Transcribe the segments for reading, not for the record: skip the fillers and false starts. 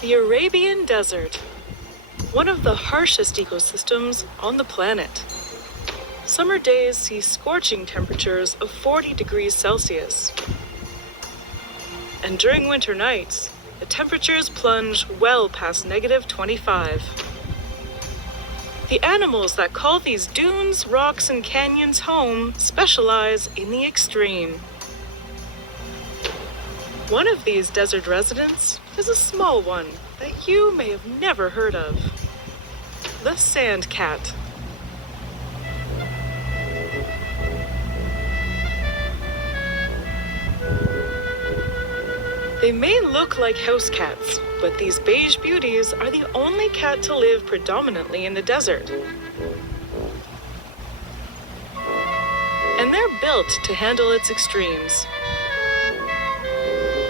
The Arabian Desert, one of the harshest ecosystems on the planet. Summer days see scorching temperatures of 40 degrees Celsius. And during winter nights, the temperatures plunge well past -25. The animals that call these dunes, rocks, and canyons home specialize in the extreme. One of these desert residents is a small one that you may have never heard of, the sand cat. They may look like house cats, but these beige beauties are the only cat to live predominantly in the desert. And they're built to handle its extremes.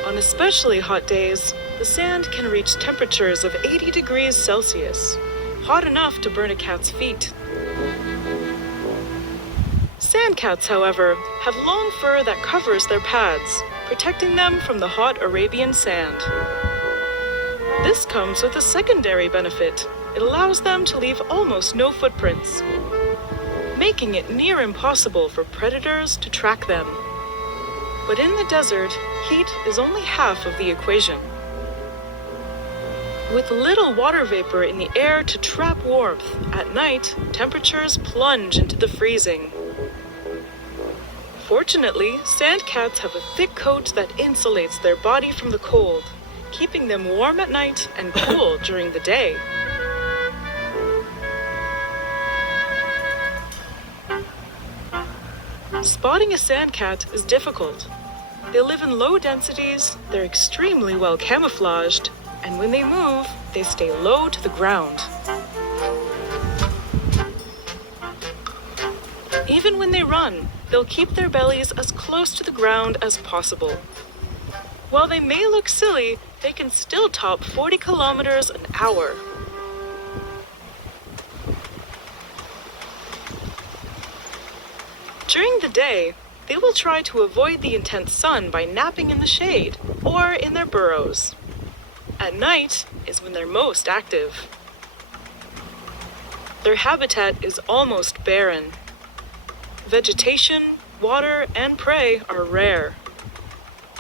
On especially hot days, the sand can reach temperatures of 80 degrees Celsius, hot enough to burn a cat's feet. Sand cats, however, have long fur that covers their pads, protecting them from the hot Arabian sand. This comes with a secondary benefit. It allows them to leave almost no footprints, making it near impossible for predators to track them. But in the desert, heat is only half of the equation. With little water vapor in the air to trap warmth, at night, temperatures plunge into the freezing. Fortunately, sand cats have a thick coat that insulates their body from the cold, keeping them warm at night and cool during the day. Spotting a sand cat is difficult. They live in low densities, they're extremely well camouflaged, and when they move, they stay low to the ground. Even when they run, they'll keep their bellies as close to the ground as possible. While they may look silly, they can still top 40 kilometers an hour. During the day, they will try to avoid the intense sun by napping in the shade or in their burrows. At night is when they're most active. Their habitat is almost barren. Vegetation, water, and prey are rare.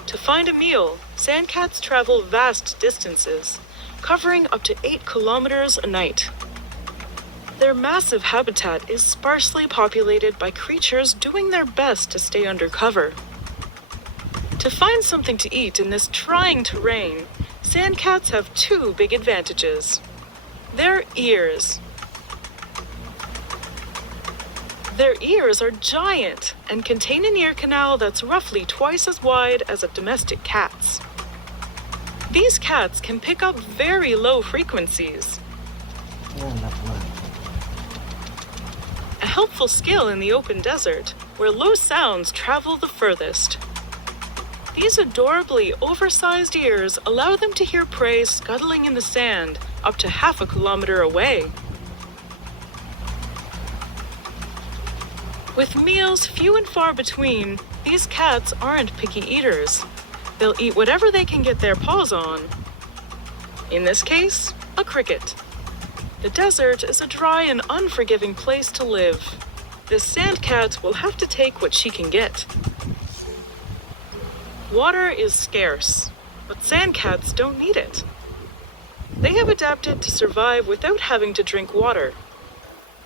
To find a meal, sand cats travel vast distances, covering up to 8 kilometers a night. Their massive habitat is sparsely populated by creatures doing their best to stay under cover. To find something to eat in this trying terrain, sand cats have two big advantages. Their ears. Their ears are giant and contain an ear canal that's roughly twice as wide as a domestic cat's. These cats can pick up very low frequencies, a helpful skill in the open desert, where low sounds travel the furthest. These adorably oversized ears allow them to hear prey scuttling in the sand up to half a kilometer away. With meals few and far between, these cats aren't picky eaters. They'll eat whatever they can get their paws on. In this case, a cricket. The desert is a dry and unforgiving place to live. This sand cat will have to take what she can get. Water is scarce, but sand cats don't need it. They have adapted to survive without having to drink water.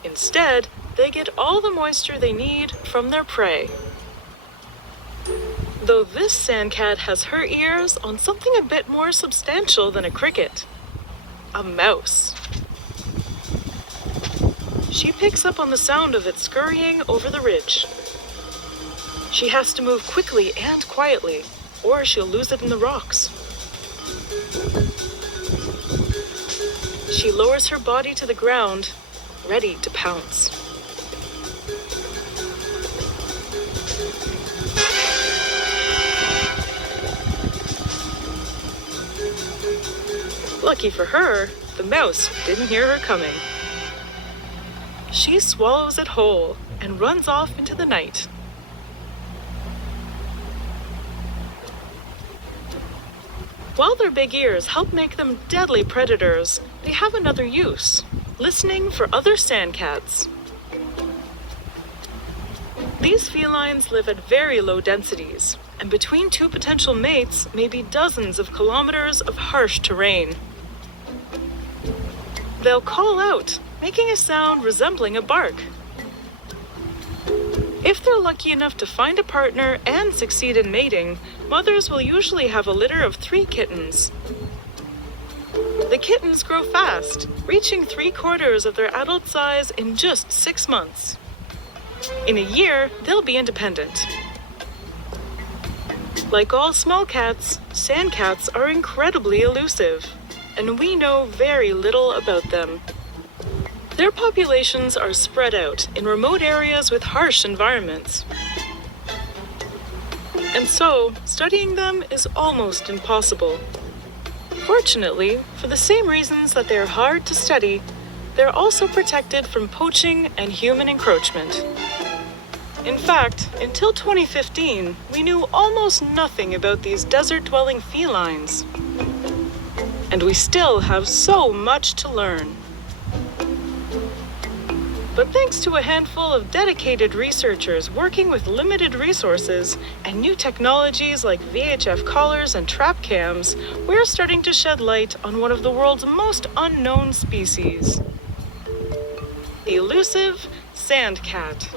Instead, they get all the moisture they need from their prey. Though this sand cat has her ears on something a bit more substantial than a cricket, a mouse. She picks up on the sound of it scurrying over the ridge. She has to move quickly and quietly, or she'll lose it in the rocks. She lowers her body to the ground, ready to pounce. Lucky for her, the mouse didn't hear her coming. She swallows it whole and runs off into the night. While their big ears help make them deadly predators, they have another use: listening for other sandcats. These felines live at very low densities, and between two potential mates may be dozens of kilometers of harsh terrain. They'll call out, making a sound resembling a bark. If they're lucky enough to find a partner and succeed in mating, mothers will usually have a litter of 3 kittens. The kittens grow fast, reaching 3/4 of their adult size in just 6 months. In a year, they'll be independent. Like all small cats, sandcats are incredibly elusive, and we know very little about them. Their populations are spread out in remote areas with harsh environments. And so, studying them is almost impossible. Fortunately, for the same reasons that they are hard to study, they're also protected from poaching and human encroachment. In fact, until 2015, we knew almost nothing about these desert-dwelling felines. And we still have so much to learn. But thanks to a handful of dedicated researchers working with limited resources and new technologies like VHF collars and trap cams, we're starting to shed light on one of the world's most unknown species: the elusive sand cat.